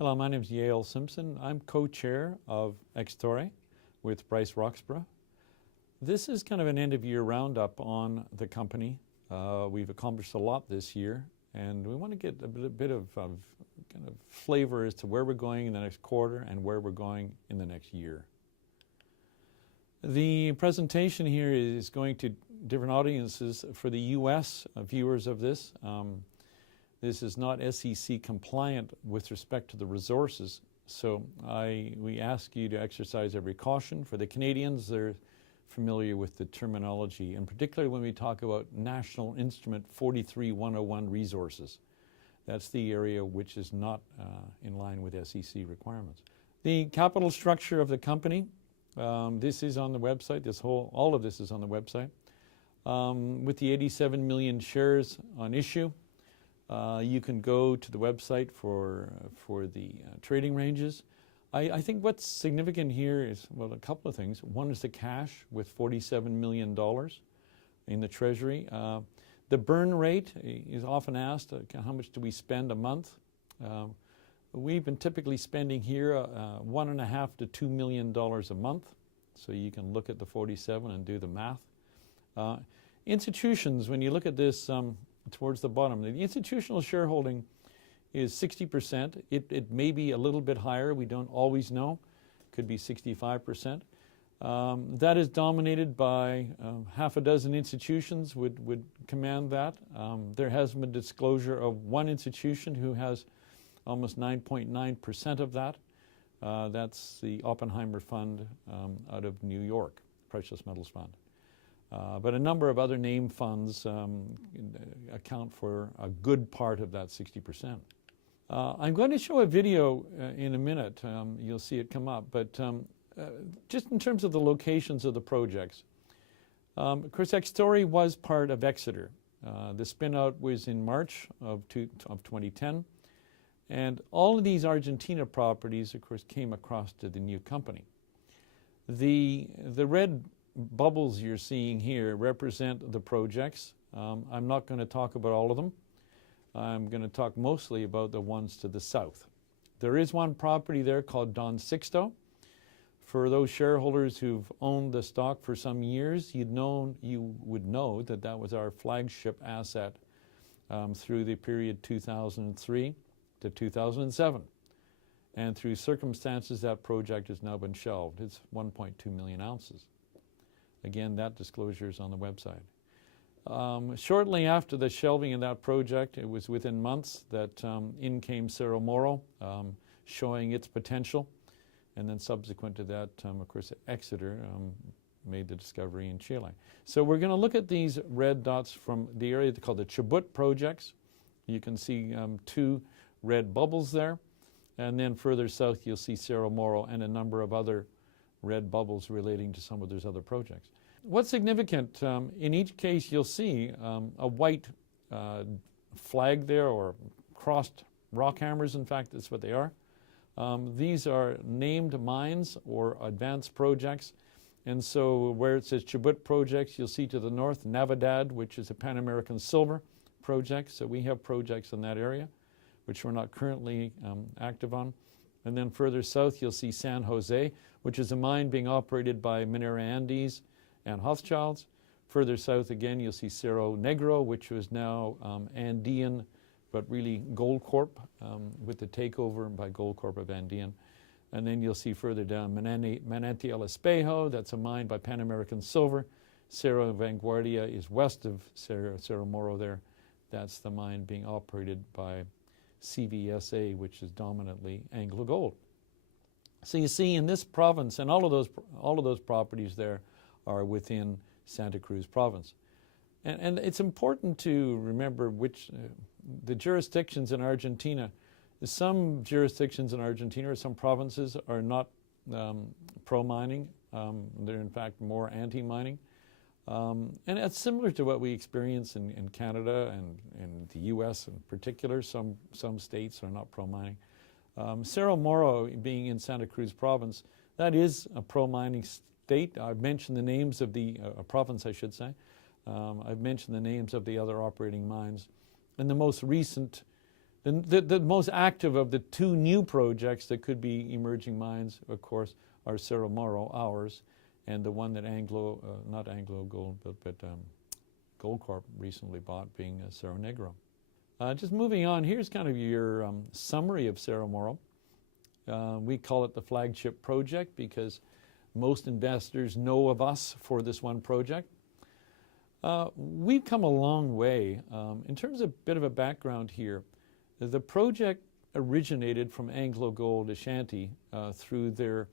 Hello, my name is Yale Simpson. I'm co-chair of Extorre with Bryce Roxburgh. This is kind of an end-of-year roundup on the company. We've accomplished a lot this year, and we want to get a bit of kind of flavor as to where we're going in the next quarter and where we're going in the next year. The presentation here is going to different audiences. For the U.S. viewers of this, this is not SEC compliant with respect to the resources, so we ask you to exercise every caution. For the Canadians, they're familiar with the terminology, and particularly when we talk about National Instrument 43-101 resources. That's the area which is not in line with SEC requirements. The capital structure of the company, this is on the website. All of this is on the website. With the 87 million shares on issue, you can go to the website for the trading ranges. I think what's significant here is, well, a couple of things. One is the cash with $47 million in the treasury. The burn rate is often asked, how much do we spend a month? We've been typically spending here $1.5 to $2 million a month. So you can look at the 47 and do the math. Institutions, when you look at this towards the bottom, the institutional shareholding is 60%. It may be a little bit higher. We don't always know. Could be 65%. That is dominated by half a dozen institutions would command that. There has been disclosure of one institution who has almost 9.9% of that. That's the Oppenheimer Fund out of New York, Precious Metals Fund. But a number of other name funds account for a good part of that 60%. I'm going to show a video in a minute. You'll see it come up. But just in terms of the locations of the projects, of course, Extorre was part of Exeter. The spin-out was in March of 2010. And all of these Argentina properties, of course, came across to the new company. The red bubbles you're seeing here represent the projects. I'm not going to talk about all of them. I'm going to talk mostly about the ones to the south. There is one property there called Don Sixto. For those shareholders who've owned the stock for some years, you would know that that was our flagship asset through the period 2003 to 2007. And through circumstances, that project has now been shelved. It's 1.2 million ounces. Again, that disclosure is on the website. Shortly after the shelving of that project, it was within months that in came Cerro Moro, showing its potential. And then subsequent to that, of course, Exeter made the discovery in Chile. So we're going to look at these red dots from the area called the Chubut projects. You can see two red bubbles there. And then further south, you'll see Cerro Moro and a number of other red bubbles relating to some of those other projects. What's significant, in each case you'll see a white flag there, or crossed rock hammers, in fact, that's what they are. These are named mines or advanced projects. And so where it says Chubut projects, you'll see to the north Navidad, which is a Pan American silver project. So we have projects in that area, which we're not currently active on. And then further south, you'll see San Jose, which is a mine being operated by Minera Andes and Hochschilds. Further south again, you'll see Cerro Negro, which was now Andean, but really Goldcorp, with the takeover by Goldcorp of Andean. And then you'll see further down Manantial Espejo, that's a mine by Pan American Silver. Cerro Vanguardia is west of Cerro Moro there. That's the mine being operated by CVSA, which is dominantly Anglo Gold. So you see in this province, and all of those properties there are within Santa Cruz province. And it's important to remember which the jurisdictions in Argentina. Some jurisdictions in Argentina or some provinces are not pro-mining. They're in fact more anti-mining. And it's similar to what we experience in Canada and in the U.S. in particular. Some states are not pro-mining. Cerro Moro, being in Santa Cruz province, that is a pro-mining state. I've mentioned the names of the province, I should say. I've mentioned the names of the other operating mines. And the most recent The most active of the two new projects that could be emerging mines, of course, are Cerro Moro, ours, and the one that not Anglo Gold, but Goldcorp recently bought, being Cerro Negro. Just moving on, here's kind of your summary of Cerro Moro. We call it the flagship project because most investors know of us for this one project. We've come a long way. In terms of a bit of a background here, the project originated from Anglo Gold Ashanti through their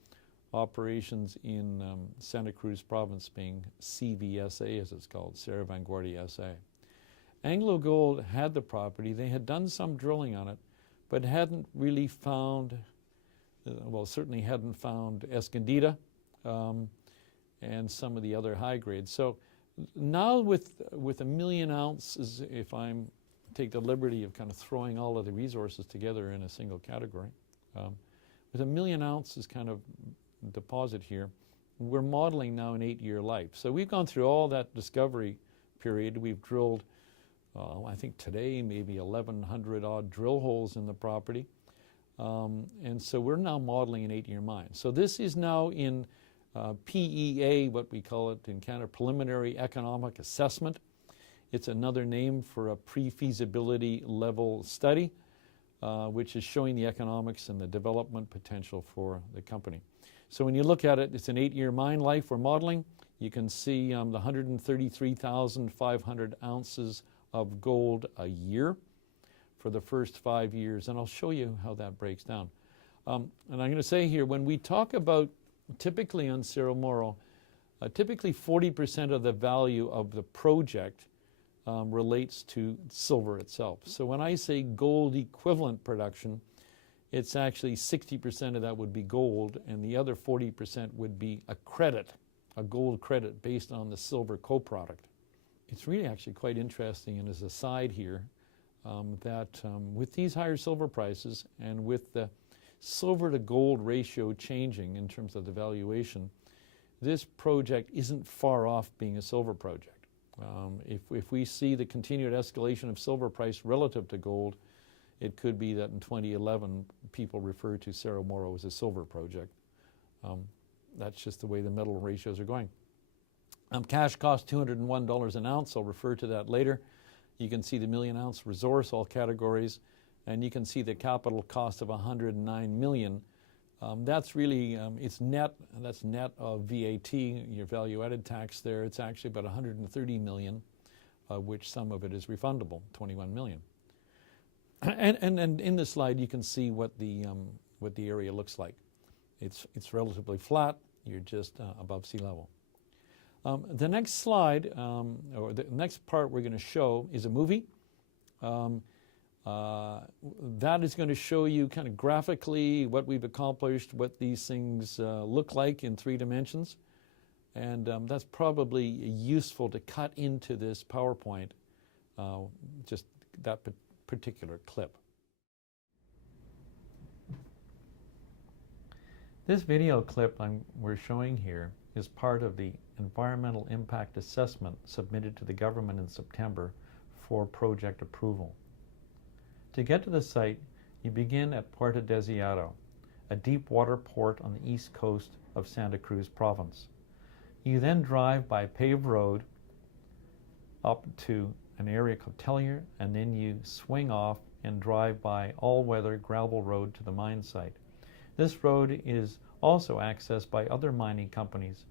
operations in Santa Cruz province, being CVSA as it's called, Serra Vanguardia SA. Anglo Gold had the property. They had done some drilling on it, but hadn't really found, well, certainly hadn't found Escondida and some of the other high grades. So now with 1 million ounces, if I'm take the liberty of kind of throwing all of the resources together in a single category, with 1 million ounces kind of deposit here, we're modeling now an 8-year life. So we've gone through all that discovery period. We've drilled, I think today, maybe 1,100 odd drill holes in the property. And so we're now modeling an 8-year mine. So this is now in PEA, what we call it in Canada, Preliminary Economic Assessment. It's another name for a pre-feasibility level study, which is showing the economics and the development potential for the company. So when you look at it, it's an 8-year mine life we're modeling. You can see the 133,500 ounces of gold a year for the first 5 years, and I'll show you how that breaks down. And I'm going to say here, when we talk about typically on Cerro Moro, typically 40% of the value of the project relates to silver itself. So when I say gold equivalent production, it's actually 60% of that would be gold, and the other 40% would be a credit, a gold credit based on the silver co-product. It's really actually quite interesting, and as a side here, that with these higher silver prices and with the silver to gold ratio changing in terms of the valuation, this project isn't far off being a silver project. If we see the continued escalation of silver price relative to gold, it could be that in 2011 people refer to Cerro Moro as a silver project. That's just the way the metal ratios are going. Cash cost $201 an ounce. I'll refer to that later. You can see the 1 million ounce resource, all categories, and you can see the capital cost of $109 million. That's really, it's net, that's net of VAT, your value added tax there. It's actually about $130 million, which some of it is refundable, $21 million. And in this slide, you can see what the area looks like. It's relatively flat. You're just above sea level. The next slide, or the next part we're going to show is a movie. That is going to show you kind of graphically what we've accomplished, what these things look like in 3 dimensions. And that's probably useful to cut into this PowerPoint, just that particular clip. This video clip we're showing here is part of the environmental impact assessment submitted to the government in September for project approval. To get to the site, you begin at Puerto Deseado, a deep water port on the east coast of Santa Cruz province. You then drive by a paved road up to an area called Tellier, and then you swing off and drive by all-weather gravel road to the mine site. This road is also accessed by other mining companies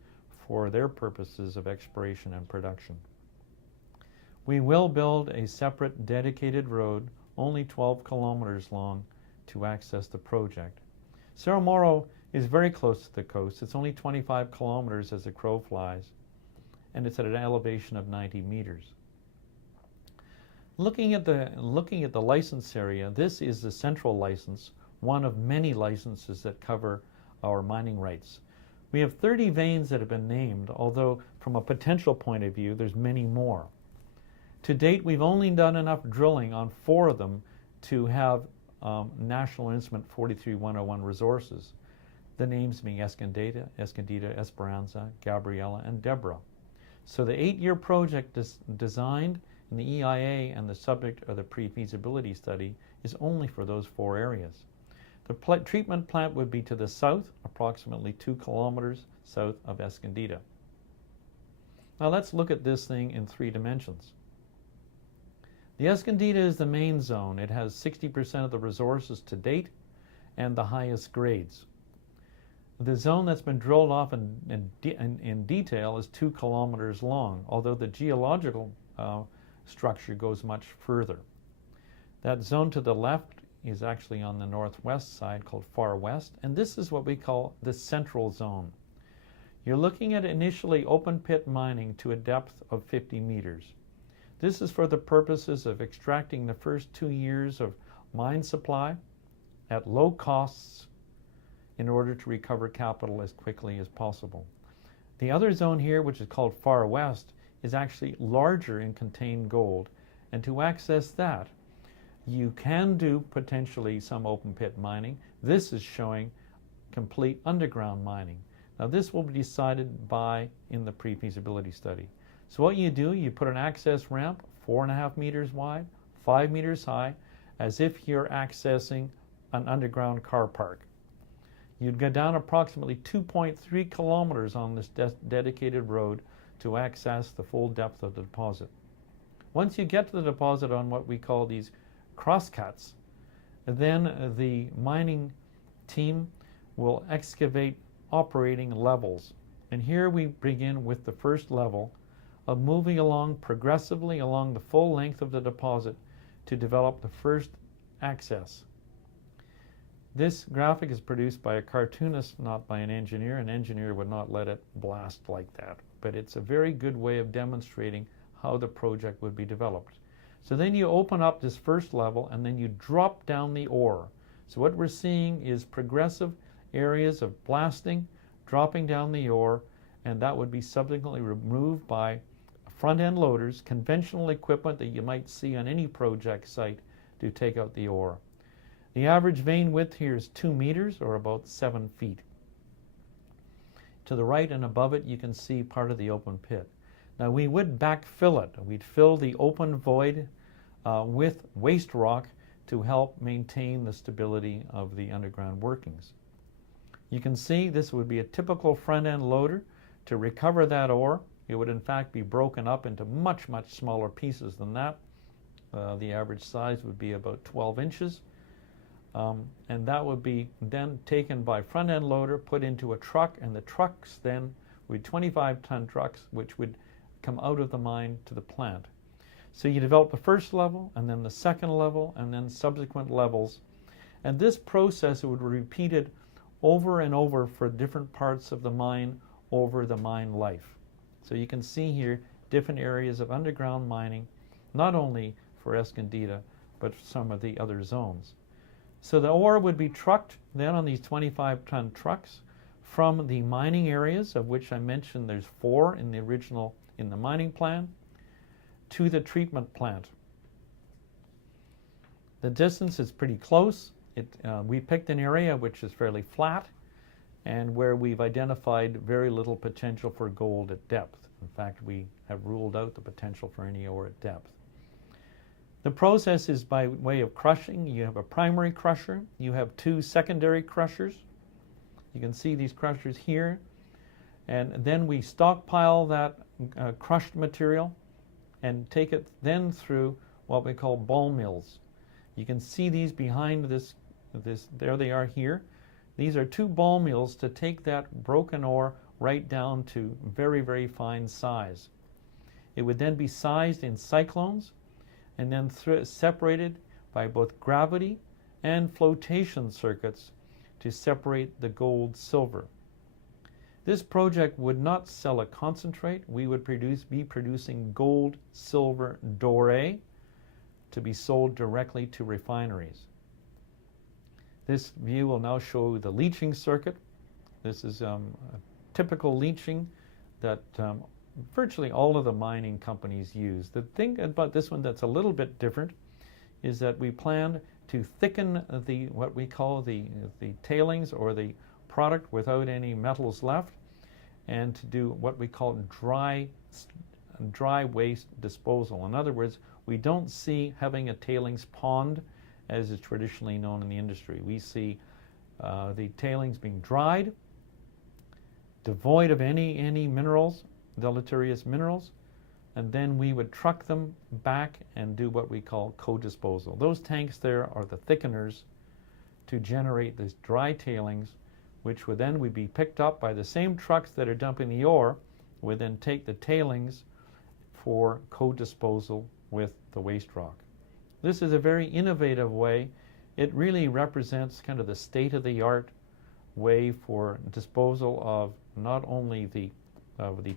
for their purposes of exploration and production. We will build a separate dedicated road, only 12 kilometers long, to access the project. Cerro Moro is very close to the coast. It's only 25 kilometers as the crow flies, and it's at an elevation of 90 meters. Looking at the license area, this is the central license, one of many licenses that cover our mining rights. We have 30 veins that have been named, although from a potential point of view, there's many more. To date, we've only done enough drilling on 4 of them to have National Instrument 43101 resources, the names being Escondida, Esperanza, Gabriela, and Deborah. So the 8-year project is designed And the EIA and the subject of the pre-feasibility study is only for those 4 areas. The treatment plant would be to the south, approximately 2 kilometers south of Escondida. Now let's look at this thing in 3 dimensions. The Escondida is the main zone. It has 60% of the resources to date and the highest grades. The zone that's been drilled off in detail is 2 kilometers long, although the geological structure goes much further. That zone to the left is actually on the northwest side, called Far West, and this is what we call the central zone. You're looking at initially open pit mining to a depth of 50 meters. This is for the purposes of extracting the first 2 years of mine supply at low costs in order to recover capital as quickly as possible. The other zone here, which is called Far West, is actually larger in contained gold, and to access that, you can do potentially some open pit mining. This is showing complete underground mining. Now this will be decided in the pre-feasibility study. So what you do, you put an access ramp 4.5 meters wide, 5 meters high, as if you're accessing an underground car park. You'd go down approximately 2.3 kilometers on this dedicated road to access the full depth of the deposit. Once you get to the deposit on what we call these crosscuts, then the mining team will excavate operating levels. And here we begin with the first level of moving along progressively along the full length of the deposit to develop the first access. This graphic is produced by a cartoonist, not by an engineer. An engineer would not let it blast like that, but it's a very good way of demonstrating how the project would be developed. So then you open up this first level and then you drop down the ore. So what we're seeing is progressive areas of blasting, dropping down the ore, and that would be subsequently removed by front-end loaders, conventional equipment that you might see on any project site to take out the ore. The average vein width here is 2 meters, or about 7 feet. To the right and above it, you can see part of the open pit. Now we would backfill it. We'd fill the open void with waste rock to help maintain the stability of the underground workings. You can see this would be a typical front-end loader to recover that ore. It would in fact be broken up into much, much smaller pieces than that. The average size would be about 12 inches. And that would be then taken by front-end loader, put into a truck, and the trucks then would 25-ton trucks, which would come out of the mine to the plant. So you develop the first level, and then the second level, and then subsequent levels. And this process would be repeated over and over for different parts of the mine over the mine life. So you can see here different areas of underground mining, not only for Escondida, but some of the other zones. So the ore would be trucked then on these 25-ton trucks from the mining areas, of which I mentioned there's 4 in the original, in the mining plan, to the treatment plant. The distance is pretty close. We picked an area which is fairly flat and where we've identified very little potential for gold at depth. In fact, we have ruled out the potential for any ore at depth. The process is by way of crushing. You have a primary crusher. You have 2 secondary crushers. You can see these crushers here. And then we stockpile that crushed material and take it then through what we call ball mills. You can see these behind this, there they are here. These are 2 ball mills to take that broken ore right down to very, very fine size. It would then be sized in cyclones and then separated by both gravity and flotation circuits to separate the gold silver. This project would not sell a concentrate. We would be producing gold, silver, doré to be sold directly to refineries. This view will now show the leaching circuit. This is a typical leaching that virtually all of the mining companies use. The thing about this one that's a little bit different is that we plan to thicken what we call the tailings or the product without any metals left, and to do what we call dry dry waste disposal. In other words, we don't see having a tailings pond as is traditionally known in the industry. We see the tailings being dried, devoid of any minerals, deleterious minerals, and then we would truck them back and do what we call co-disposal. Those tanks there are the thickeners to generate this dry tailings, which would then be picked up by the same trucks that are dumping the ore, would then take the tailings for co-disposal with the waste rock. This is a very innovative way. It really represents kind of the state-of-the-art way for disposal of not only the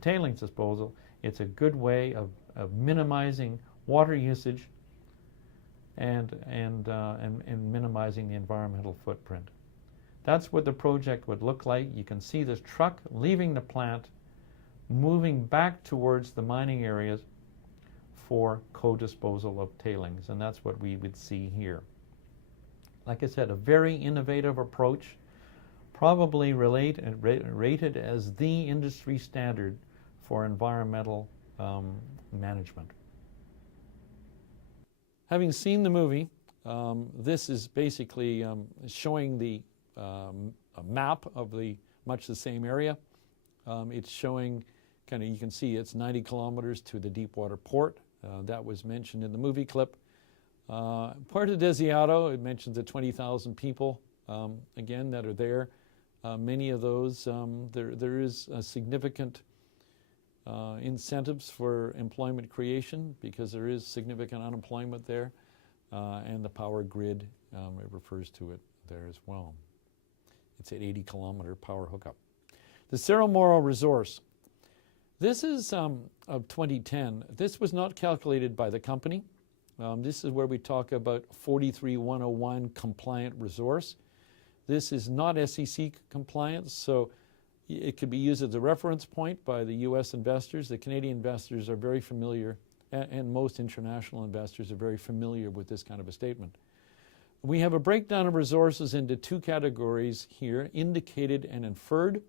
tailings disposal, it's a good way of minimizing water usage and minimizing the environmental footprint. That's what the project would look like. You can see this truck leaving the plant, moving back towards the mining areas for co-disposal of tailings, and that's what we would see here. Like I said, a very innovative approach, probably rated as the industry standard for environmental management. Having seen the movie, this is basically showing a map of much the same area. It's showing you can see it's 90 kilometers to the deepwater port. That was mentioned in the movie clip. Puerto Deseado, it mentions the 20,000 people, again, that are there. Many of those, there is a significant incentives for employment creation because there is significant unemployment there, and the power grid, it refers to it there as well. It's an 80-kilometer power hookup. The Cerro Moro resource. This is of 2010. This was not calculated by the company. This is where we talk about 43-101 compliant resource. This is not SEC compliant, so it could be used as a reference point by the U.S. investors. The Canadian investors are very familiar, and most international investors are very familiar with this kind of a statement. We have a breakdown of resources into two categories here, indicated and inferred.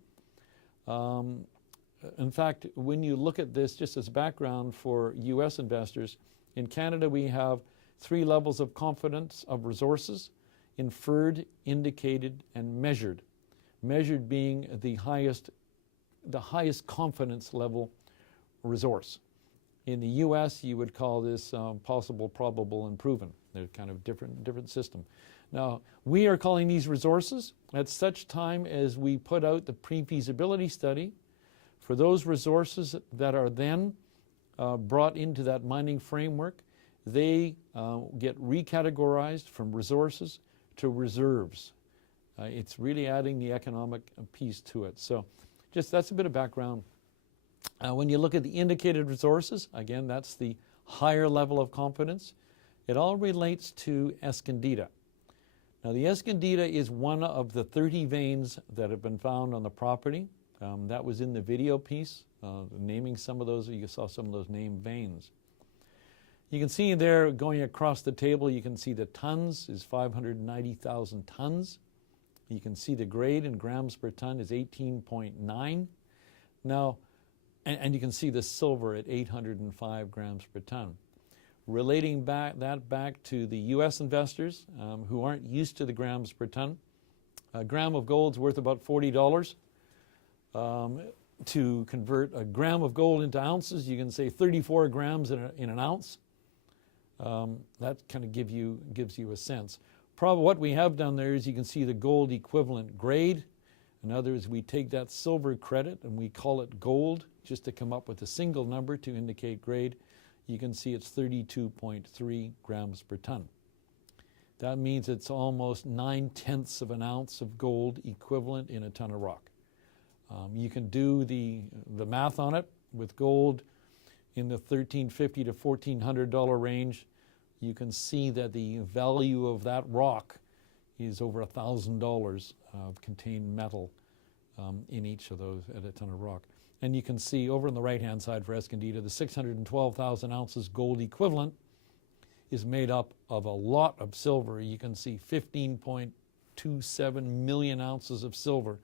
In fact, when you look at this just as background for U.S. investors, in Canada we have 3 levels of confidence of resources: inferred, indicated, and measured. Measured being the highest confidence level resource. In the U.S., you would call this possible, probable, and proven. They're kind of different system. Now, we are calling these resources at such time as we put out the pre-feasibility study. For those resources that are then brought into that mining framework, they get recategorized from resources to reserves. It's really adding the economic piece to it. So that's a bit of background. When you look at the indicated resources, again, that's the higher level of confidence. It all relates to Escondida. Now, the Escondida is one of the 30 veins that have been found on the property. That was in the video piece, naming some of those. You saw some of those named veins. You can see there, going across the table, you can see the tons is 590,000 tons. You can see the grade in grams per ton is 18.9. Now, and you can see the silver at 805 grams per ton. Relating back to the U.S. investors who aren't used to the grams per ton, a gram of gold is worth about $40. To convert a gram of gold into ounces, you can say 34 grams in an ounce. That kind of gives you a sense. Probably what we have done there is you can see the gold equivalent grade. In other words, we take that silver credit and we call it gold just to come up with a single number to indicate grade. You can see it's 32.3 grams per ton. That means it's almost 9/10 of an ounce of gold equivalent in a ton of rock. You can do the math on it. With gold in the $1,350 to $1,400 range, you can see that the value of that rock is over $1,000 of contained metal in each of those at a ton of rock. And you can see over on the right-hand side for Escondida, the 612,000 ounces gold equivalent is made up of a lot of silver. You can see 15.27 million ounces of silver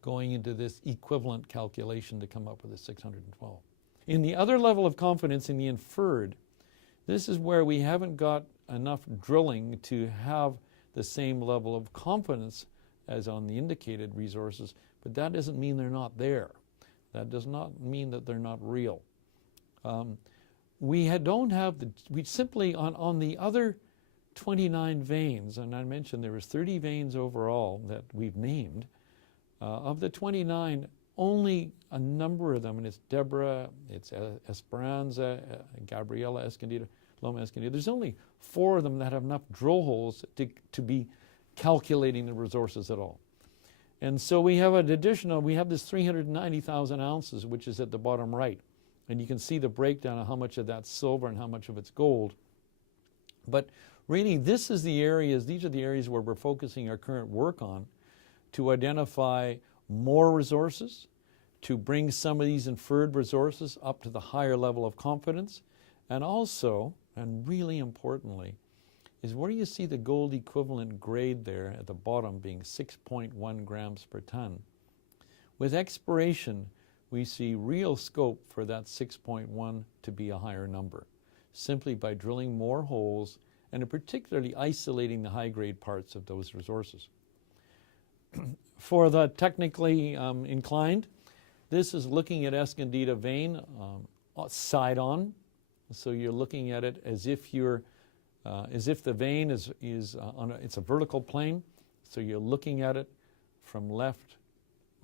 going into this equivalent calculation to come up with the 612. In the other level of confidence, in the inferred, this is where we haven't got enough drilling to have the same level of confidence as on the indicated resources, but that doesn't mean they're not there. That does not mean that they're not real. We simply, on the other 29 veins, and I mentioned there was 30 veins overall that we've named. Of the 29, only a number of them, and it's Deborah, it's Esperanza, Gabriela Escondido, Loma Escondido. There's only 4 of them that have enough drill holes to be calculating the resources at all. And so we have we have this 390,000 ounces, which is at the bottom right. And you can see the breakdown of how much of that's silver and how much of it's gold. But really, these are the areas where we're focusing our current work on to identify more resources, to bring some of these inferred resources up to the higher level of confidence, and also, and really importantly, is where you see the gold equivalent grade there at the bottom being 6.1 grams per ton. With exploration, we see real scope for that 6.1 to be a higher number, simply by drilling more holes and particularly isolating the high-grade parts of those resources. For the technically inclined, this is looking at Escondida vein side on. So you're looking at it as if the vein is it's a vertical plane. So you're looking at it from left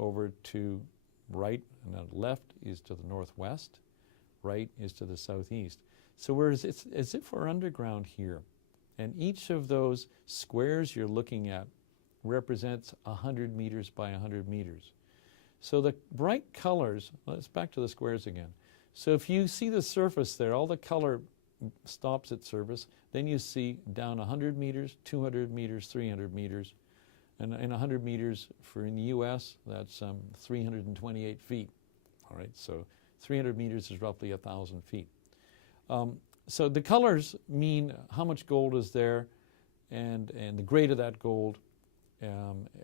over to right, and then left is to the northwest, right is to the southeast. So whereas it's as if we're underground here, and each of those squares you're looking at represents 100 meters by 100 meters. So the bright colors, let's back to the squares again. So if you see the surface there, all the color stops at surface, then you see down 100 meters, 200 meters, 300 meters, and 100 meters for in the US, that's 328 feet. All right, so 300 meters is roughly 1,000 feet. So the colors mean how much gold is there and the grade of that gold.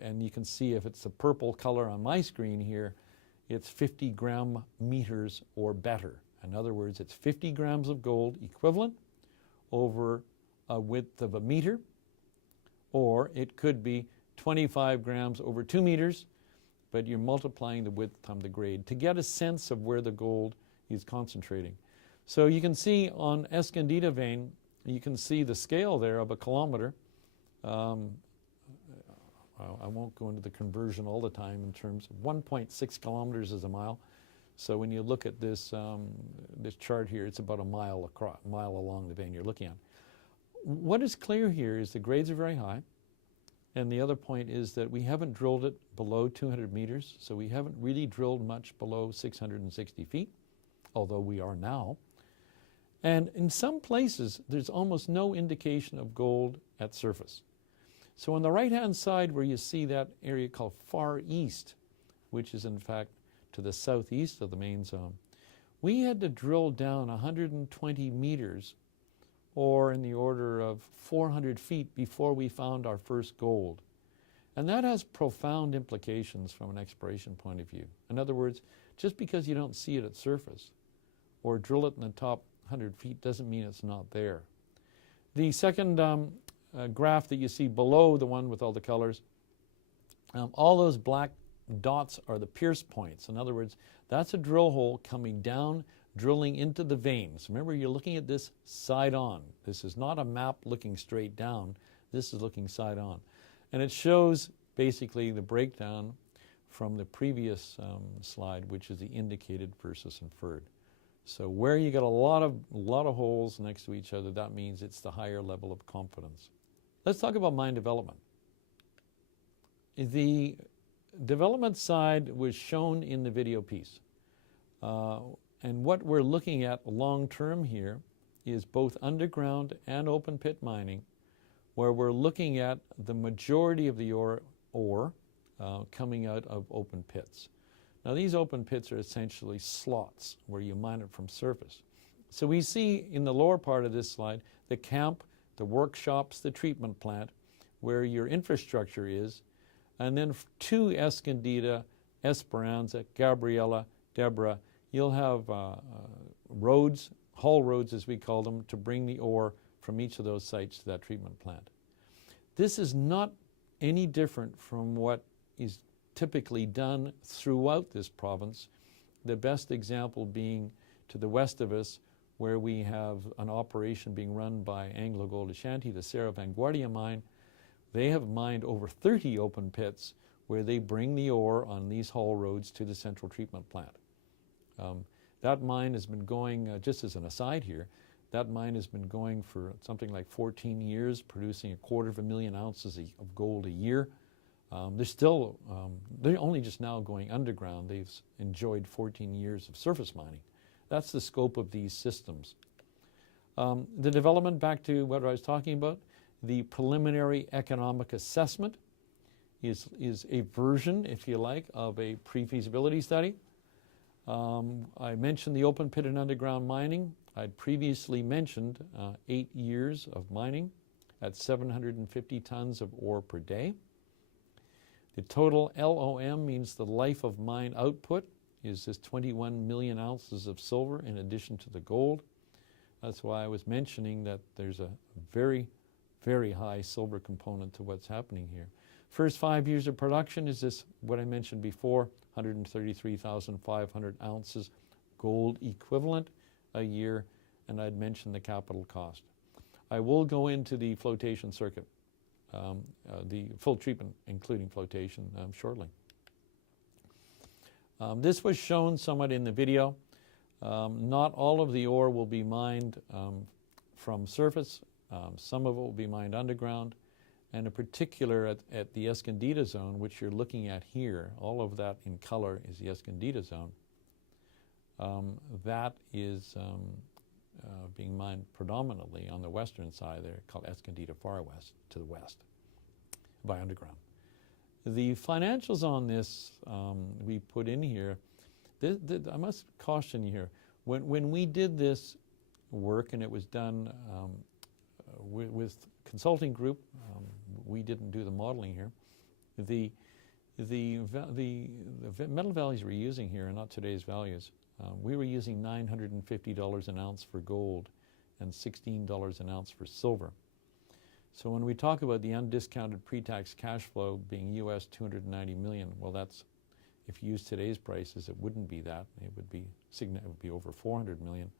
And you can see if it's a purple color on my screen here, it's 50 gram meters or better. In other words, it's 50 grams of gold equivalent over a width of a meter, or it could be 25 grams over 2 meters, but you're multiplying the width times the grade to get a sense of where the gold is concentrating. So you can see on Escondida vein, you can see the scale there of a kilometer. I won't go into the conversion all the time in terms of 1.6 kilometers is a mile. So when you look at this this chart here, it's about a mile along the vein you're looking at. What is clear here is the grades are very high. And the other point is that we haven't drilled it below 200 meters. So we haven't really drilled much below 660 feet, although we are now. And in some places, there's almost no indication of gold at surface. So on the right-hand side where you see that area called Far East, which is in fact to the southeast of the main zone, we had to drill down 120 meters or in the order of 400 feet before we found our first gold. And that has profound implications from an exploration point of view. In other words, just because you don't see it at surface or drill it in the top 100 feet doesn't mean it's not there. The second graph that you see below the one with all the colors, all those black dots are the pierce points. In other words, that's a drill hole coming down, drilling into the veins. Remember, you're looking at this side on. This is not a map looking straight down. This is looking side on. And it shows basically the breakdown from the previous slide, which is the indicated versus inferred. So where you got a lot of holes next to each other, that means it's the higher level of confidence. Let's talk about mine development. The development side was shown in the video piece. And what we're looking at long term here is both underground and open pit mining, where we're looking at the majority of the ore coming out of open pits. Now these open pits are essentially slots where you mine it from surface. So we see in the lower part of this slide the camp, the workshops, the treatment plant, where your infrastructure is, and then to Escondida, Esperanza, Gabriela, Deborah, you'll have roads, haul roads as we call them, to bring the ore from each of those sites to that treatment plant. This is not any different from what is typically done throughout this province, the best example being to the west of us, where we have an operation being run by AngloGold Ashanti, the Cerro Vanguardia mine. They have mined over 30 open pits where they bring the ore on these haul roads to the central treatment plant. That mine has been going, just as an aside here, that mine has been going for something like 14 years, producing 250,000 ounces of gold a year. They're only just now going underground. They've enjoyed 14 years of surface mining. That's the scope of these systems. The development, back to what I was talking about, the preliminary economic assessment is a version, if you like, of a pre-feasibility study. I mentioned the open pit and underground mining. I'd previously mentioned 8 years of mining at 750 tons of ore per day. The total LOM means the life of mine output is this 21 million ounces of silver in addition to the gold. That's why I was mentioning that there's a very, very high silver component to what's happening here. First 5 years of production is this, what I mentioned before, 133,500 ounces gold equivalent a year, and I'd mentioned the capital cost. I will go into the flotation circuit, the full treatment, including flotation, shortly. This was shown somewhat in the video. Not all of the ore will be mined from surface. Some of it will be mined underground. And in particular at the Escondida zone, which you're looking at here, all of that in color is the Escondida zone. That is being mined predominantly on the western side there, called Escondida Far West, to the west, by underground. The financials on this we put in here. I must caution you here. When we did this work, and it was done with consulting group, we didn't do the modeling here. The metal values we're using here are not today's values. We were using $950 an ounce for gold and $16 an ounce for silver. So when we talk about the undiscounted pre-tax cash flow being US 290 million, well, that's, if you use today's prices, it wouldn't be that. It would be over 400 million.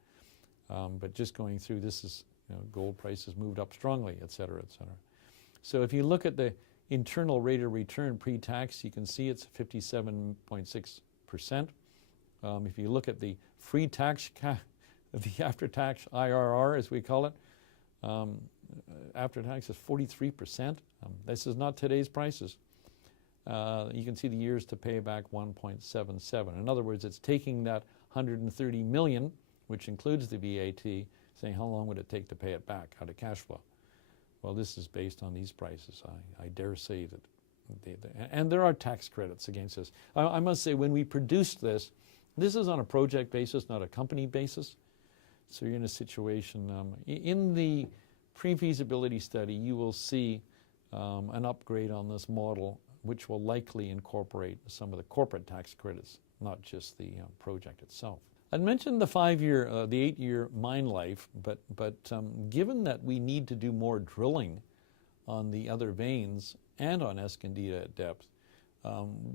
But just going through, this is, gold prices moved up strongly, et cetera, et cetera. So if you look at the internal rate of return pre-tax, you can see it's 57.6%. If you look at the free tax, the after-tax IRR, as we call it, after tax is 43%. This is not today's prices. You can see the years to pay back 1.77. In other words, it's taking that 130 million, which includes the VAT, saying how long would it take to pay it back out of cash flow. Well, this is based on these prices. I dare say that, and there are tax credits against this. I must say, when we produced this, this is on a project basis, not a company basis. So you're in a situation, in the pre-feasibility study, you will see an upgrade on this model, which will likely incorporate some of the corporate tax credits, not just the project itself. I'd mentioned the 5-year, the 8-year mine life, but given that we need to do more drilling on the other veins and on Escondida at depth,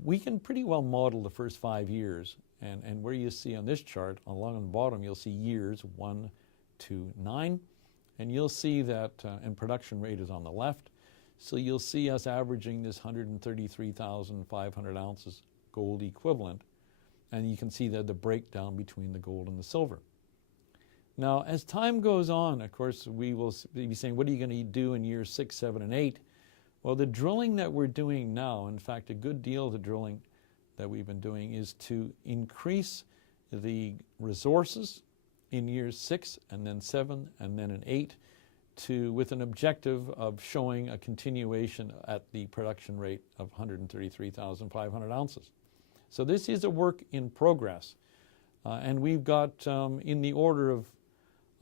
we can pretty well model the first 5 years. And where you see on this chart, along the bottom, you'll see years 1 to 9. And you'll see that, and production rate is on the left. So you'll see us averaging this 133,500 ounces gold equivalent. And you can see that the breakdown between the gold and the silver. Now, as time goes on, of course, we will be saying, what are you going to do in years 6, 7, and 8? Well, the drilling that we're doing now, in fact, a good deal of the drilling that we've been doing is to increase the resources in years 6 and then 7 and then in 8 with an objective of showing a continuation at the production rate of 133,500 ounces. So this is a work in progress. And we've got in the order of,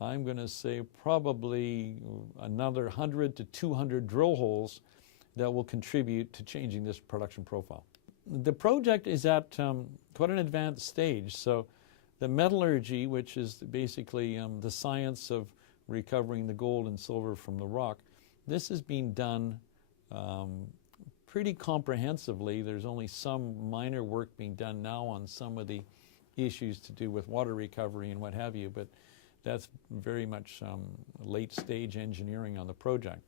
I'm going to say, probably another 100 to 200 drill holes that will contribute to changing this production profile. The project is at quite an advanced stage. So The metallurgy, which is basically the science of recovering the gold and silver from the rock, this is being done pretty comprehensively. There's only some minor work being done now on some of the issues to do with water recovery and what have you, but that's very much late stage engineering on the project.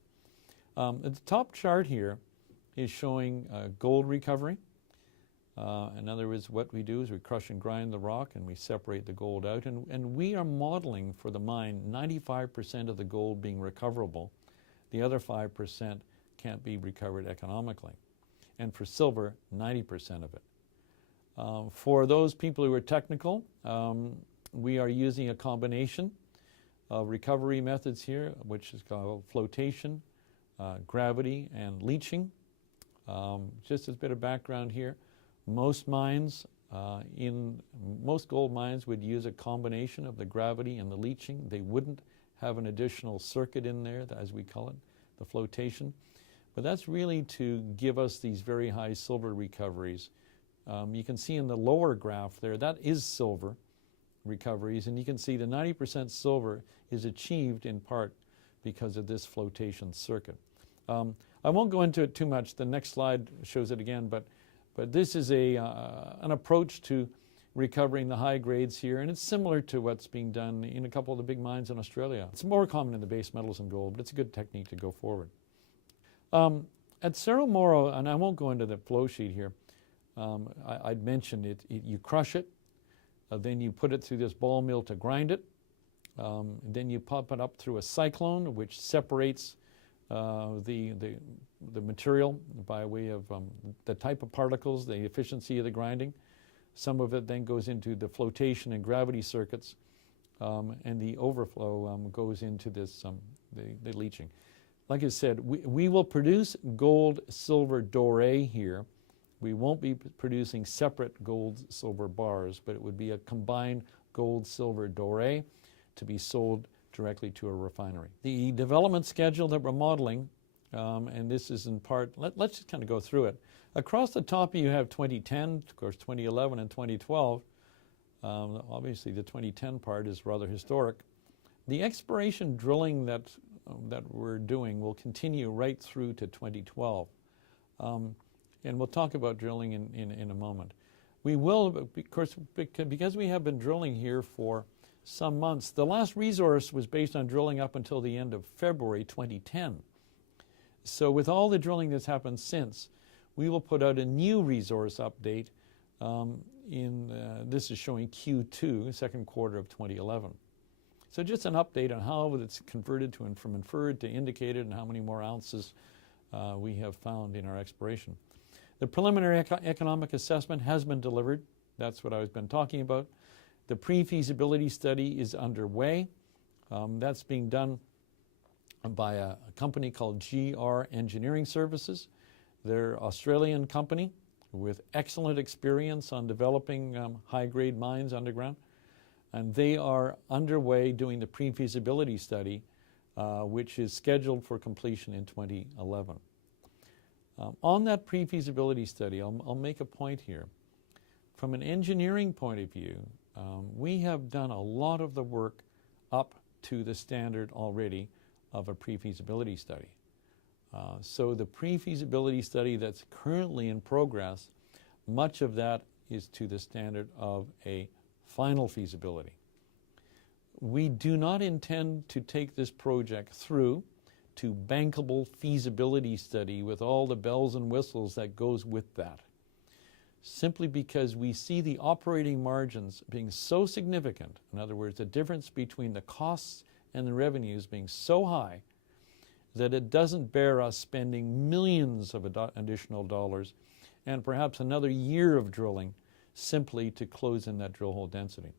The top chart here is showing gold recovery. In other words, what we do is we crush and grind the rock and we separate the gold out, and we are modeling for the mine 95% of the gold being recoverable. The other 5% can't be recovered economically. And for silver, 90% of it. For those people who are technical, we are using a combination of recovery methods here, which is called flotation, gravity, and leaching. Just as a bit of background here, most mines, most gold mines would use a combination of the gravity and the leaching. They wouldn't have an additional circuit in there, as we call it, the flotation. But that's really to give us these very high silver recoveries. You can see in the lower graph there, that is silver recoveries, and you can see the 90% silver is achieved in part because of this flotation circuit. I won't go into it too much. The next slide shows it again, but this is an approach to recovering the high grades here, and it's similar to what's being done in a couple of the big mines in Australia. It's more common in the base metals and gold, but it's a good technique to go forward. At Cerro Moro, and I won't go into the flow sheet here, I'd mentioned it, you crush it, then you put it through this ball mill to grind it, then you pump it up through a cyclone, which separates the material by way of the type of particles, the efficiency of the grinding. Some of it then goes into the flotation and gravity circuits, and the overflow goes into this the leaching. Like I said, we will produce gold, silver, doré here. We won't be producing separate gold, silver bars, but it would be a combined gold, silver, doré to be sold directly to a refinery. The development schedule that we're modeling, and this is in part, let's just kind of go through it. Across the top you have 2010, of course 2011 and 2012. Obviously the 2010 part is rather historic. The exploration drilling that we're doing will continue right through to 2012. And we'll talk about drilling in a moment. We will, of course, because we have been drilling here for some months. The last resource was based on drilling up until the end of February 2010. So with all the drilling that's happened since, we will put out a new resource update this is showing Q2, second quarter of 2011. So just an update on how it's converted from inferred to indicated and how many more ounces we have found in our exploration. The preliminary economic assessment has been delivered. That's what I've been talking about. The pre-feasibility study is underway. That's being done by a company called GR Engineering Services. They're an Australian company with excellent experience on developing high-grade mines underground. And they are underway doing the pre-feasibility study, which is scheduled for completion in 2011. On that pre-feasibility study, I'll make a point here. From an engineering point of view, we have done a lot of the work up to the standard already of a pre-feasibility study. So the pre-feasibility study that's currently in progress, much of that is to the standard of a final feasibility. We do not intend to take this project through to bankable feasibility study with all the bells and whistles that goes with that, simply because we see the operating margins being so significant. In other words, the difference between the costs and the revenues being so high that it doesn't bear us spending millions of additional dollars and perhaps another year of drilling simply to close in that drill hole density.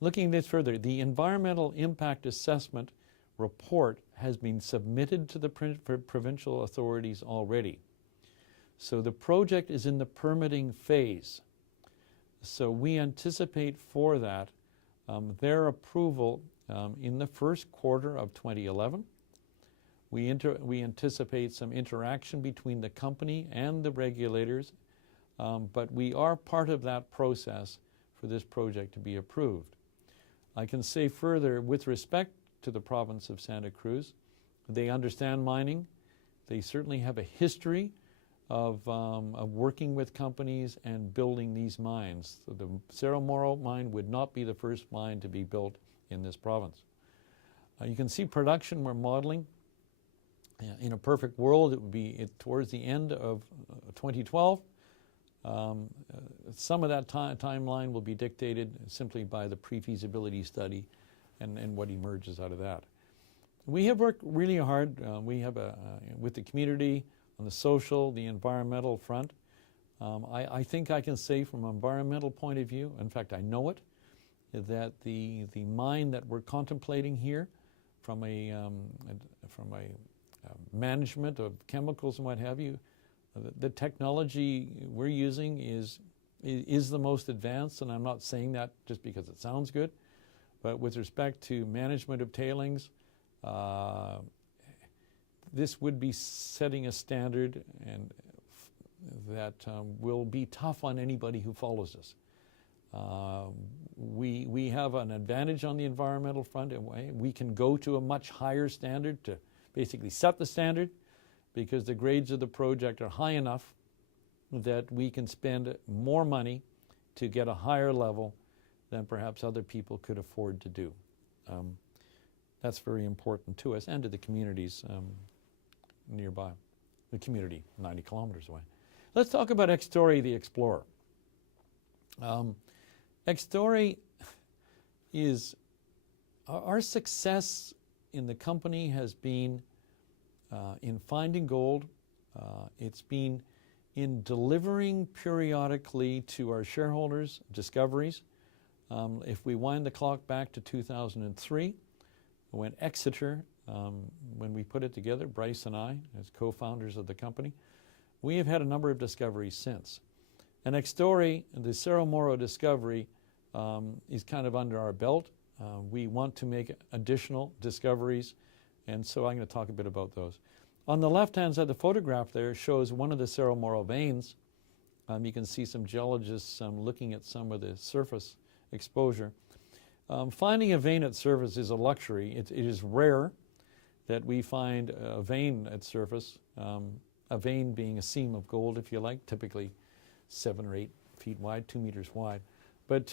Looking at this further, the environmental impact assessment report has been submitted to the provincial authorities already. So the project is in the permitting phase. So we anticipate for that their approval in the first quarter of 2011. We anticipate some interaction between the company and the regulators, but we are part of that process for this project to be approved. I can say further, with respect to the province of Santa Cruz, they understand mining. They certainly have a history of working with companies and building these mines. So the Cerro Moro mine would not be the first mine to be built in this province. You can see production we're modeling. In a perfect world, it would be towards the end of 2012. Some of that timeline will be dictated simply by the pre-feasibility study and what emerges out of that. We have worked really hard. We have with the community on the social, the environmental front. I think I can say from an environmental point of view, in fact I know it, that the mine that we're contemplating here from a management of chemicals and what have you, the technology we're using is the most advanced, and I'm not saying that just because it sounds good, but with respect to management of tailings, this would be setting a standard and that will be tough on anybody who follows us. We have an advantage on the environmental front, and we can go to a much higher standard to basically set the standard, because the grades of the project are high enough that we can spend more money to get a higher level than perhaps other people could afford to do. That's very important to us and to the communities nearby, the community 90 kilometers away. Let's talk about Extorre the Explorer. Extorre is, our success in the company has been in finding gold. It's been in delivering periodically to our shareholders discoveries. If we wind the clock back to 2003, when Exeter, when we put it together, Bryce and I, as co-founders of the company, we have had a number of discoveries since. And Extorre, the Cerro Moro discovery, is kind of under our belt. We want to make additional discoveries, and so I'm going to talk a bit about those. On the left-hand side, the photograph there shows one of the Cerro Moro veins. You can see some geologists looking at some of the surface exposure. Finding a vein at surface is a luxury. It is rare that we find a vein at surface, a vein being a seam of gold, if you like, typically 7 or 8 feet wide, 2 meters wide. But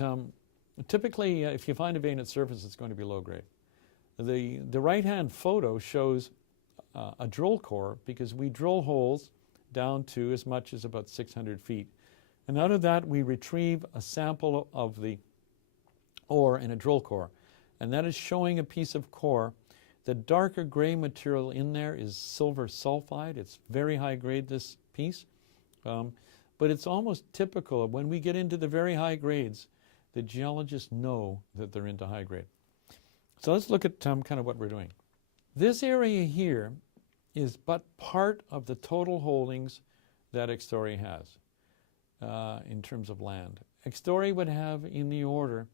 typically, if you find a vein at surface, it's going to be low grade. The right-hand photo shows a drill core, because we drill holes down to as much as about 600 feet. And out of that, we retrieve a sample of the ore in a drill core. And that is showing a piece of core. The darker gray material in there is silver sulfide. It's very high grade, this piece. But it's almost typical of when we get into the very high grades, the geologists know that they're into high grade. So let's look at kind of what we're doing. This area here is but part of the total holdings that Extorre has in terms of land. Extorre would have in the order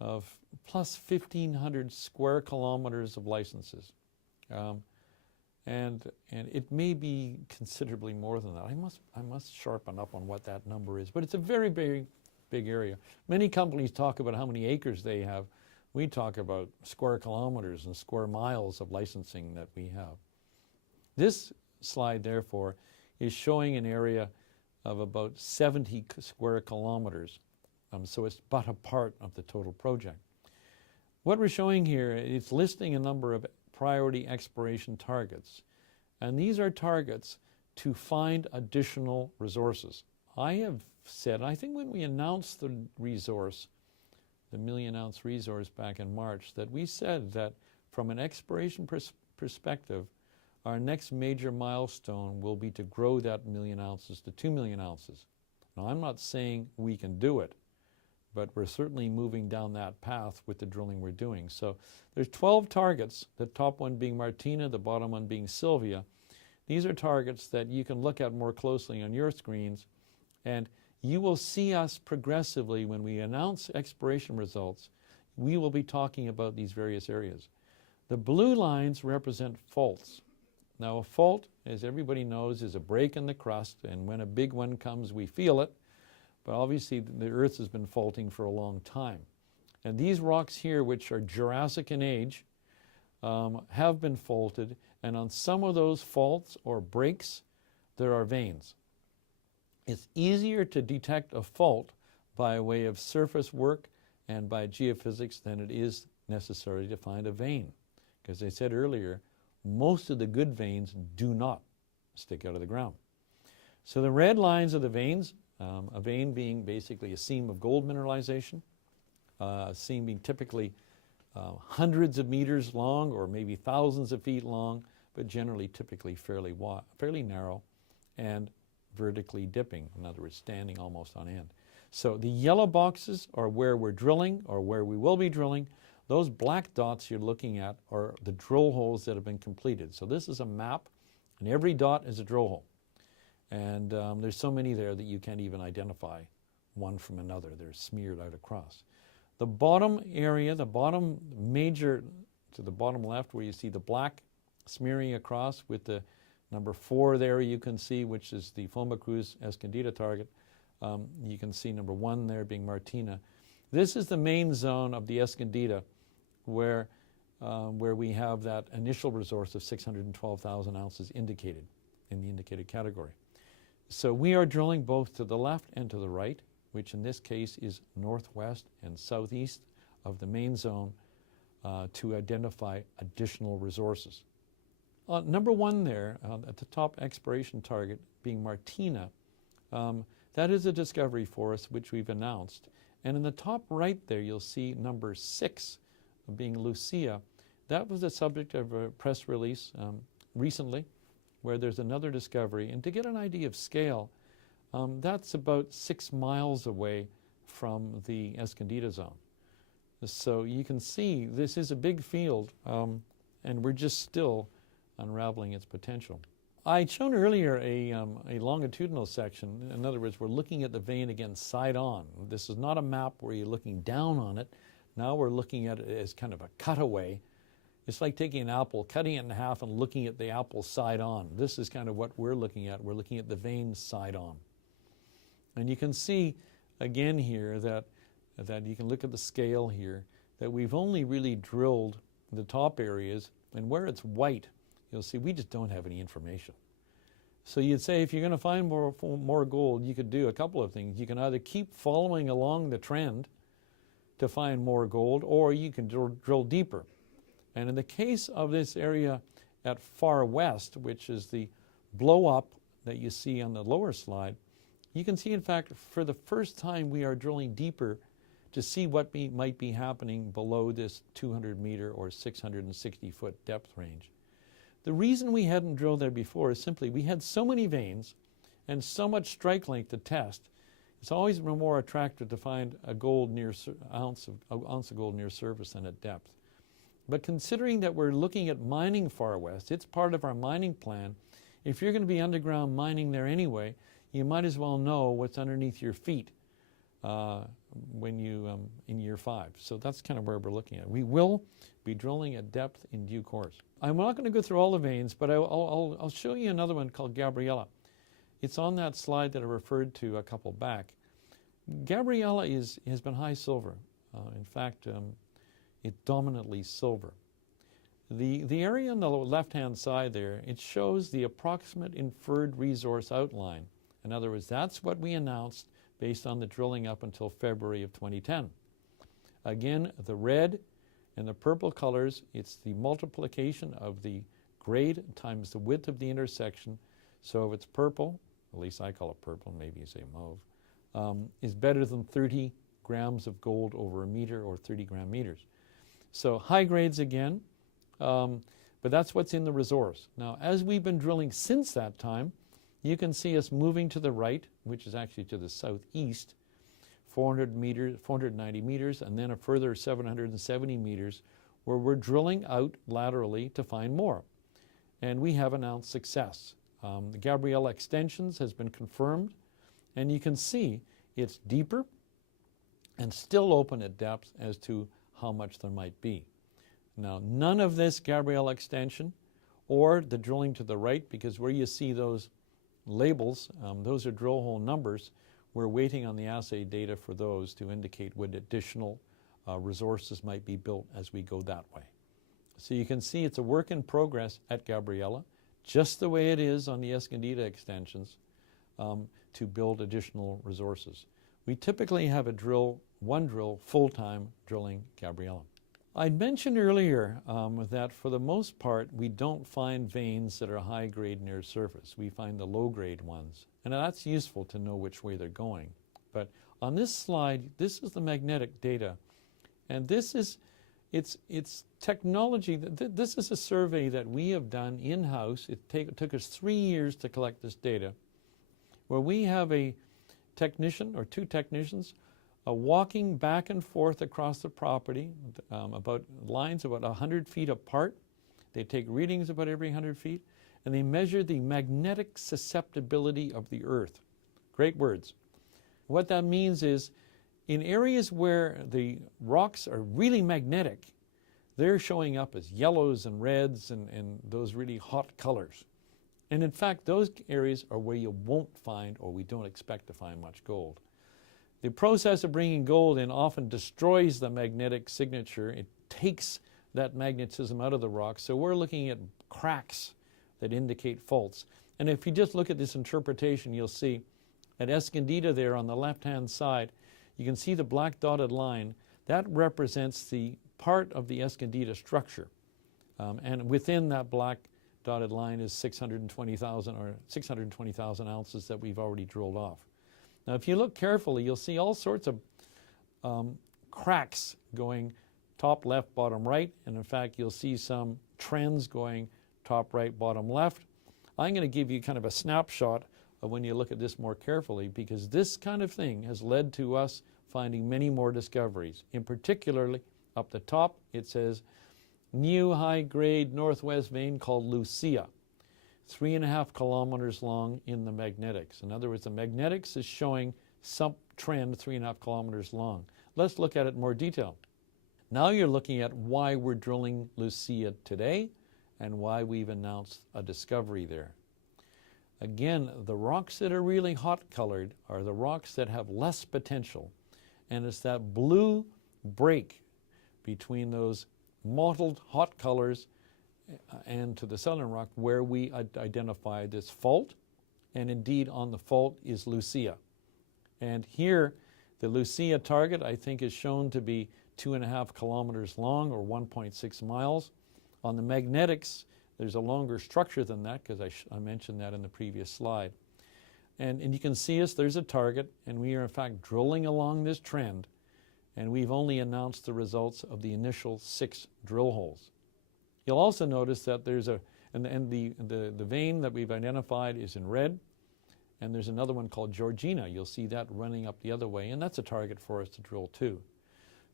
of plus 1,500 square kilometers of licenses. And it may be considerably more than that. I must sharpen up on what that number is, but it's a very, very big area. Many companies talk about how many acres they have. We talk about square kilometers and square miles of licensing that we have. This slide, therefore, is showing an area of about 70 square kilometers. So it's but a part of the total project. What we're showing here, it's listing a number of priority exploration targets. And these are targets to find additional resources. I have said, I think when we announced the resource, the million-ounce resource back in March, that we said that from an exploration perspective, our next major milestone will be to grow that million ounces to 2 million ounces. Now, I'm not saying we can do it, but we're certainly moving down that path with the drilling we're doing. So there's 12 targets, the top one being Martina, the bottom one being Sylvia. These are targets that you can look at more closely on your screens, and you will see us progressively, when we announce exploration results, we will be talking about these various areas. The blue lines represent faults. Now, a fault, as everybody knows, is a break in the crust, and when a big one comes, we feel it. but obviously the Earth has been faulting for a long time. And these rocks here, which are Jurassic in age, have been faulted, and on some of those faults or breaks, there are veins. It's easier to detect a fault by way of surface work and by geophysics than it is necessary to find a vein. Because I said earlier, most of the good veins do not stick out of the ground. So the red lines are the veins, a vein being basically a seam of gold mineralization, a seam being typically hundreds of meters long or maybe thousands of feet long, but generally typically fairly narrow and vertically dipping, in other words, standing almost on end. So the yellow boxes are where we're drilling or where we will be drilling. Those black dots you're looking at are the drill holes that have been completed. So this is a map, and every dot is a drill hole. And there's so many there that you can't even identify one from another. They're smeared out across. The bottom area, the bottom major, to the bottom left where you see the black smearing across with the number 4 there you can see, which is the Foma Cruz Escondida target. You can see number 1 there being Martina. This is the main zone of the Escondida where we have that initial resource of 612,000 ounces indicated in the indicated category. So we are drilling both to the left and to the right, which in this case is northwest and southeast of the main zone to identify additional resources. Number 1 there, at the top exploration target being Martina, that is a discovery for us which we've announced. And in the top right there you'll see number 6 being Lucia. That was the subject of a press release recently where there's another discovery. And to get an idea of scale, that's about 6 miles away from the Escondida zone. So you can see this is a big field and we're just still unraveling its potential. I'd shown earlier a longitudinal section. In other words, we're looking at the vein again side on. This is not a map where you're looking down on it. Now we're looking at it as kind of a cutaway. It's like taking an apple, cutting it in half and looking at the apple side on. This is kind of what we're looking at. We're looking at the vein side on. And you can see again here that you can look at the scale here, that we've only really drilled the top areas, and where it's white, you'll see we just don't have any information. So you'd say if you're going to find more gold, you could do a couple of things. You can either keep following along the trend to find more gold, or you can drill deeper. And in the case of this area at far west, which is the blow up that you see on the lower slide, you can see in fact for the first time we are drilling deeper to see what might be happening below this 200 meter or 660 foot depth range. The reason we hadn't drilled there before is simply we had so many veins and so much strike length to test. It's always been more attractive to find a ounce of gold near surface than at depth. But considering that we're looking at mining far west, it's part of our mining plan. If you're going to be underground mining there anyway, you might as well know what's underneath your feet when you in year 5. So that's kind of where we're looking at. We will be drilling at depth in due course. I'm not going to go through all the veins, but I'll show you another one called Gabriella. It's on that slide that I referred to a couple back. Gabriella has been high silver. In fact, it's dominantly silver. The area on the left-hand side there, it shows the approximate inferred resource outline. In other words, that's what we announced based on the drilling up until February of 2010. Again, the red and the purple colors, it's the multiplication of the grade times the width of the intersection. So if it's purple, at least I call it purple, maybe you say mauve, is better than 30 grams of gold over a meter or 30 gram meters. So high grades again, but that's what's in the resource. Now, as we've been drilling since that time, you can see us moving to the right, which is actually to the southeast, 490 meters, and then a further 770 meters, where we're drilling out laterally to find more. And we have announced success. The Gabriella extensions has been confirmed, and you can see it's deeper and still open at depth as to how much there might be. Now, none of this Gabriella extension or the drilling to the right, because where you see those labels, those are drill hole numbers. We're waiting on the assay data for those to indicate what additional resources might be built as we go that way. So you can see it's a work in progress at Gabriela, just the way it is on the Escondida extensions, to build additional resources. We typically have one drill full-time drilling Gabriela. I mentioned earlier that for the most part we don't find veins that are high grade near surface. We find the low grade ones, and that's useful to know which way they're going. But on this slide, this is the magnetic data, and this is it's technology. This is a survey that we have done in-house. It took us 3 years to collect this data, where we have a technician or two technicians walking back and forth across the property, about lines about 100 feet apart. They take readings about every 100 feet, and they measure the magnetic susceptibility of the earth. Great words. What that means is, in areas where the rocks are really magnetic, they're showing up as yellows and reds and those really hot colors. And in fact, those areas are where you won't find, or we don't expect to find, much gold. The process of bringing gold in often destroys the magnetic signature. It takes that magnetism out of the rock. So we're looking at cracks that indicate faults. And if you just look at this interpretation, you'll see at Escondida there on the left-hand side, you can see the black dotted line. That represents the part of the Escondida structure. And within that black dotted line is 620,000 ounces that we've already drilled off. Now, if you look carefully, you'll see all sorts of cracks going top left, bottom right, and in fact, you'll see some trends going top right, bottom left. I'm going to give you kind of a snapshot of when you look at this more carefully, because this kind of thing has led to us finding many more discoveries. In particularly, up the top, it says new high-grade northwest vein called Lucia, 3.5 kilometers long in the magnetics. In other words, the magnetics is showing some trend 3.5 kilometers long. Let's look at it in more detail. Now you're looking at why we're drilling Lucia today and why we've announced a discovery there. Again, the rocks that are really hot colored are the rocks that have less potential, and it's that blue break between those mottled hot colors and to the southern rock where we identify this fault, and indeed on the fault is Lucia. And here the Lucia target, I think, is shown to be 2.5 kilometers long, or 1.6 miles. On the magnetics, there's a longer structure than that, because I mentioned that in the previous slide. And you can see there's a target, and we are in fact drilling along this trend, and we've only announced the results of the initial 6 drill holes. You'll also notice that there's the vein that we've identified is in red, and there's another one called Georgina. You'll see that running up the other way, and that's a target for us to drill too.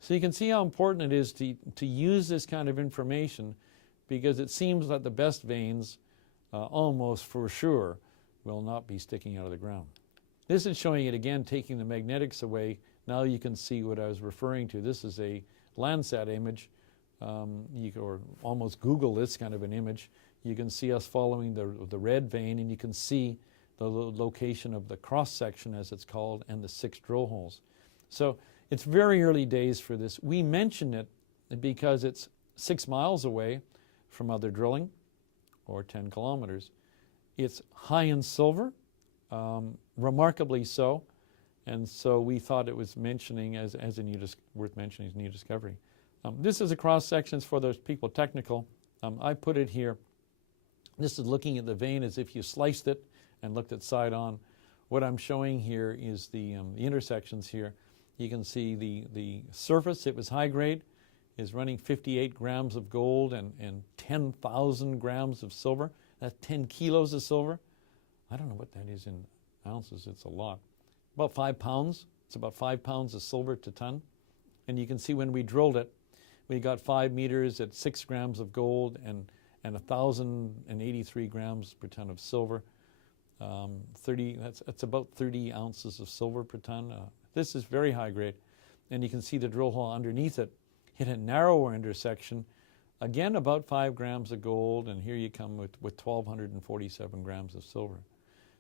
So you can see how important it is to use this kind of information, because it seems that the best veins, almost for sure, will not be sticking out of the ground. This is showing it again, taking the magnetics away. Now you can see what I was referring to. This is a Landsat image. You can, or almost Google this kind of an image. You can see us following the red vein, and you can see the location of the cross section, as it's called, and the 6 drill holes. So it's very early days for this. We mention it because it's 6 miles away from other drilling, or 10 kilometers. It's high in silver, remarkably so, and so we thought it was mentioning worth mentioning as a new discovery. This is a cross sections for those people technical. I put it here. This is looking at the vein as if you sliced it and looked at side on. What I'm showing here is the intersections here. You can see the surface. It was high grade, is running 58 grams of gold and 10,000 grams of silver. That's 10 kilos of silver. I don't know what that is in ounces. It's a lot. About 5 pounds. It's about 5 pounds of silver to ton. And you can see when we drilled it, we got 5 meters at 6 grams of gold and 1,083 grams per ton of silver. That's about 30 ounces of silver per ton. This is very high grade. And you can see the drill hole underneath it hit a narrower intersection, again about 5 grams of gold, and here you come with 1,247 grams of silver.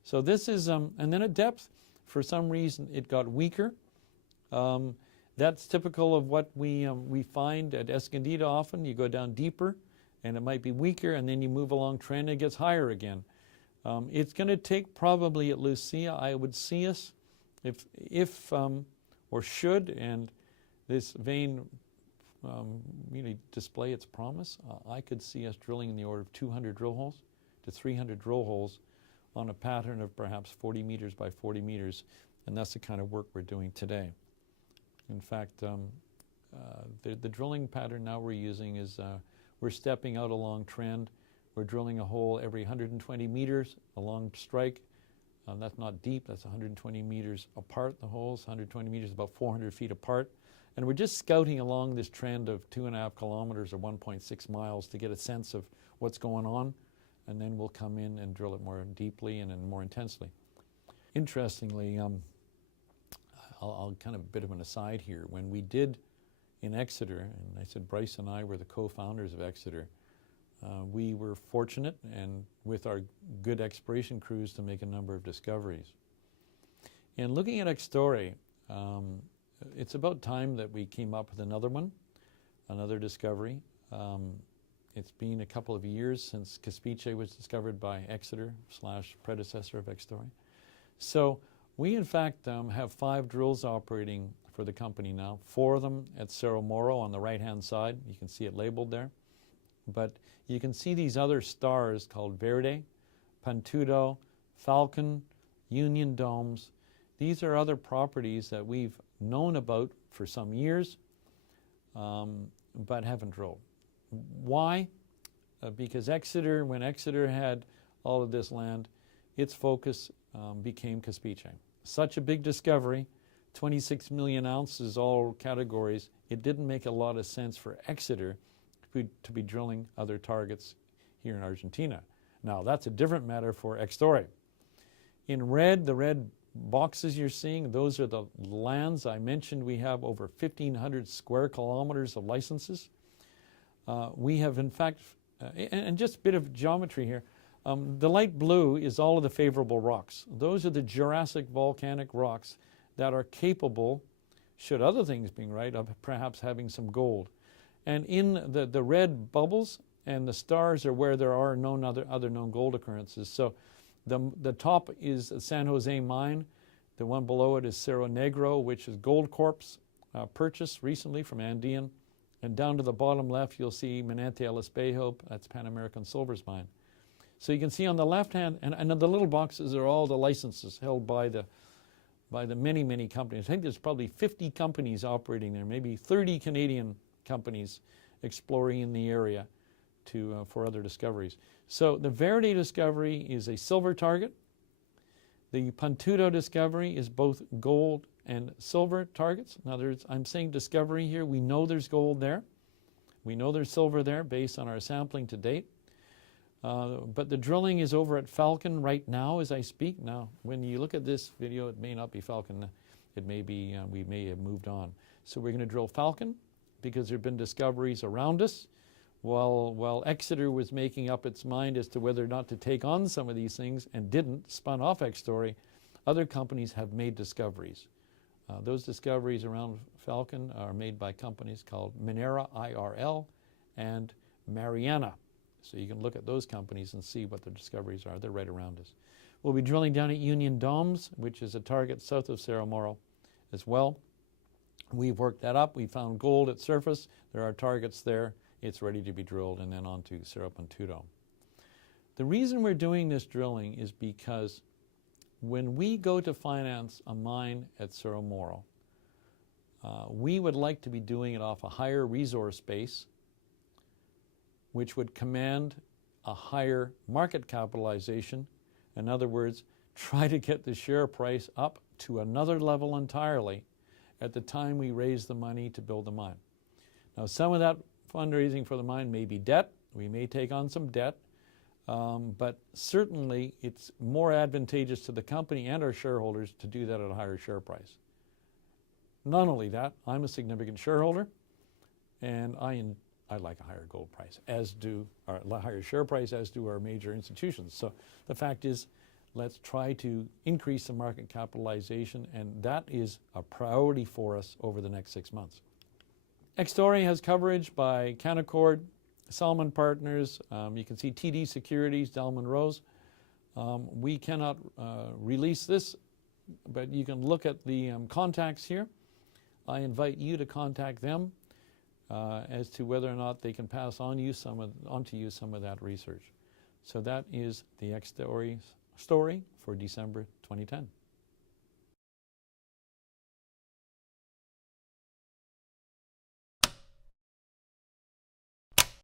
So this is, and then at depth, for some reason it got weaker. That's typical of what we find at Escondido often. You go down deeper and it might be weaker, and then you move along trend and it gets higher again. It's going to take probably at Lucia, I would see us, if or should, and this vein really display its promise, I could see us drilling in the order of 200 drill holes to 300 drill holes on a pattern of perhaps 40 meters by 40 meters, and that's the kind of work we're doing today. In fact, the drilling pattern now we're using is we're stepping out along trend. We're drilling a hole every 120 meters along strike. That's not deep, that's 120 meters apart, the holes, 120 meters, about 400 feet apart. And we're just scouting along this trend of 2.5 kilometers or 1.6 miles to get a sense of what's going on, and then we'll come in and drill it more deeply and more intensely. Interestingly, I'll kind of a bit of an aside here. When we did in Exeter, and I said Bryce and I were the co-founders of Exeter, we were fortunate and with our good exploration crews to make a number of discoveries. And looking at Extorre, it's about time that we came up with another one, another discovery. It's been a couple of years since Caspice was discovered by Exeter / predecessor of Extorre. So we in fact have 5 drills operating for the company now, 4 of them at Cerro Moro on the right-hand side. You can see it labeled there. But you can see these other stars called Verde, Pantudo, Falcon, Union Domes. These are other properties that we've known about for some years, but haven't drilled. Why? Because Exeter, when Exeter had all of this land, its focus became Caspice. Such a big discovery, 26 million ounces, all categories. It didn't make a lot of sense for Exeter to be drilling other targets here in Argentina. Now, that's a different matter for Extorre. In red, the red boxes you're seeing, those are the lands I mentioned. We have over 1,500 square kilometers of licenses. We have, in fact, and just a bit of geometry here, the light blue is all of the favorable rocks. Those are the Jurassic volcanic rocks that are capable, should other things being right, of perhaps having some gold. And in the red bubbles and the stars are where there are known other known gold occurrences. So the top is the San Jose mine. The one below it is Cerro Negro, which is Goldcorp's purchased recently from Andean. And down to the bottom left, you'll see Manante El Espejo. That's Pan American Silver's mine. So you can see on the left hand, and the little boxes are all the licenses held by the many, many companies. I think there's probably 50 companies operating there, maybe 30 Canadian companies exploring in the area for other discoveries. So the Verde discovery is a silver target. The Pantudo discovery is both gold and silver targets. Now I'm saying discovery here. We know there's gold there. We know there's silver there based on our sampling to date. But the drilling is over at Falcon right now as I speak. Now, when you look at this video, it may not be Falcon. It may be, we may have moved on. So we're going to drill Falcon because there have been discoveries around us. While Exeter was making up its mind as to whether or not to take on some of these things and didn't, spun off Extorre, other companies have made discoveries. Those discoveries around Falcon are made by companies called Minera IRL and Mariana. So you can look at those companies and see what their discoveries are. They're right around us. We'll be drilling down at Union Domes, which is a target south of Cerro Moro as well. We've worked that up. We found gold at surface. There are targets there. It's ready to be drilled, and then on to Cerro Pantudo. The reason we're doing this drilling is because when we go to finance a mine at Cerro Moro, we would like to be doing it off a higher resource base, which would command a higher market capitalization. In other words, try to get the share price up to another level entirely at the time we raise the money to build the mine. Now, some of that fundraising for the mine may be debt. We may take on some debt, but certainly it's more advantageous to the company and our shareholders to do that at a higher share price. Not only that, I'm a significant shareholder, and I like a higher gold price, as do our higher share price, as do our major institutions. So the fact is, Let's try to increase the market capitalization, and that is a priority for us over the next 6 months. Extorre has coverage by Canaccord, Salomon Partners. You can see TD Securities, Delman Rose. We cannot release this, but you can look at the contacts here. I invite you to contact them as to whether or not they can pass on to you some of that research. So that is the Extorre story for December 2010.